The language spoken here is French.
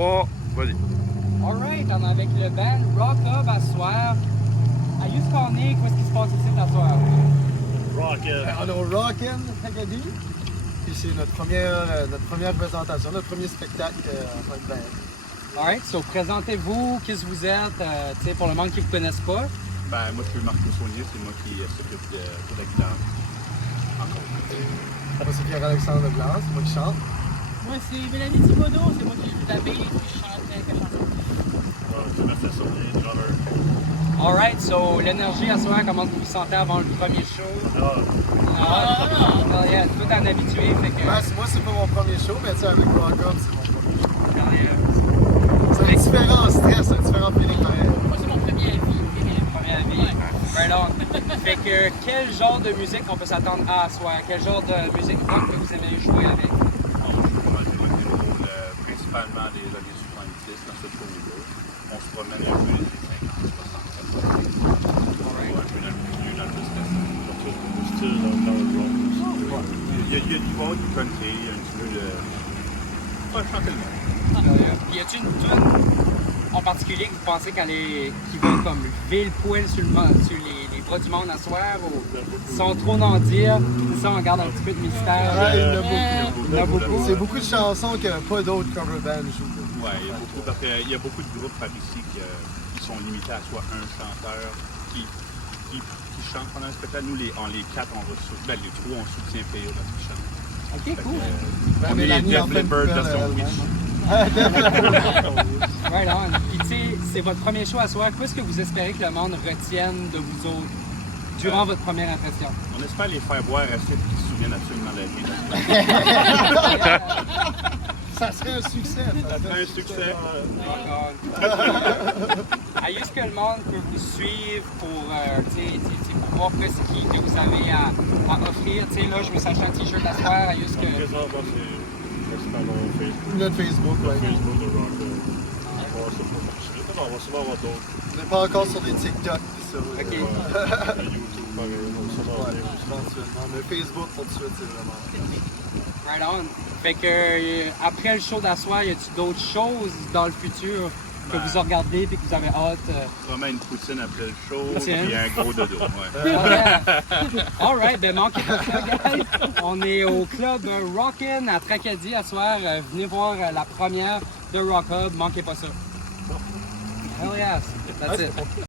Oh, vas-y. Alright, on est avec le band Rock Hub à soir. Ayus Corné, qu'est-ce qui se passe ici à soir? Rockin'. On est au Rockin' Acadie. Puis c'est notre première présentation, notre premier spectacle en tant que band. Alright, so présentez-vous, qui vous êtes, pour le monde qui ne vous connaisse pas. Ben, moi, je suis Marco Saunier, c'est moi qui s'occupe de la guitare. Encore. Moi, c'est Pierre-Alexandre Leblanc, c'est moi qui chante. Moi, c'est Mélanie Thibodeau, c'est moi qui joue de la bass et je chante quelques chansons. Sébastien Saunier, drummer. Alright, so l'énergie à soir, comment vous vous sentez avant le premier show? Well, yeah, tout en habitué, fait que... Ben, moi, c'est pas mon premier show, mais tu sais, avec Rock Hub, c'est mon premier show. Well, yeah. C'est un différent stress, un différent feeling pareil. Moi, c'est mon premier avis. Premier avis. Right on. Fait que quel genre de musique on peut s'attendre à soir? Quel genre de musique rock que vous aimez jouer avec? On joue pas mal de rock and roll, principalement des années 70 dans ce show-là. On se promène un peu les années 50, 60, 70. Alright. Un peu dans le milieu, dans le business. Le style dans le rock. Il y a du rock, du country, un petit peu de... Pas chanter le monde. Y a-t-il une tune en particulier que vous pensez qui va comme lever le poil sur les bras du monde à soir ou sans trop en dire? Ça, on garde un petit peu de mystère. Ouais, il y en a beaucoup. Il y en a beaucoup. C'est beaucoup de chansons que pas d'autres cover bands jouent. Oui, il y a beaucoup, parce qu'il y a beaucoup de groupes par ici qui sont limités à soit un chanteur qui chante pendant le spectacle. Nous, les quatre, on va soutenir. Les trois, on soutient P.O. parce qu'ils chantent. Ok, Fait cool. que, Ben, on est les Mélanie en Def fait une Leppard de nouvelle, son Witch. Right on. Puis tu sais, c'est votre premier show à soir. Qu'est-ce que vous espérez que le monde retienne de vous autres durant votre première impression? On espère les faire boire assez pour qu'ils se souviennent absolument de la vie. Ça serait un succès. Ça serait un succès. Est-ce que le monde peut vous suivre pour, pour voir ce que vous avez à offrir? Tu sais, là, je me suis acheté un t-shirt à soir. Est-ce que... Présentement, c'est principalement Facebook. Notre Facebook, ouais. Facebook de Rock. On va souvent avoir d'autres. On n'est pas encore sur des TikTok pis ça. Ok. YouTube, pareil. On va souvent Ouais, venir aussi. éventuellement. Mais Facebook, pour tout de suite, c'est vraiment... Right on. Fait que après le show d'asseoir, y a-t-il d'autres choses dans le futur que vous regardez et que vous avez hâte? Vraiment une poutine après le show Poutine. et un gros dodo. Ouais. Alright, ben manquez pas ça, guys. On est au club Rockin' à Tracadie à soir. Venez voir la première de Rock Hub. Manquez pas ça. Hell yes. That's it.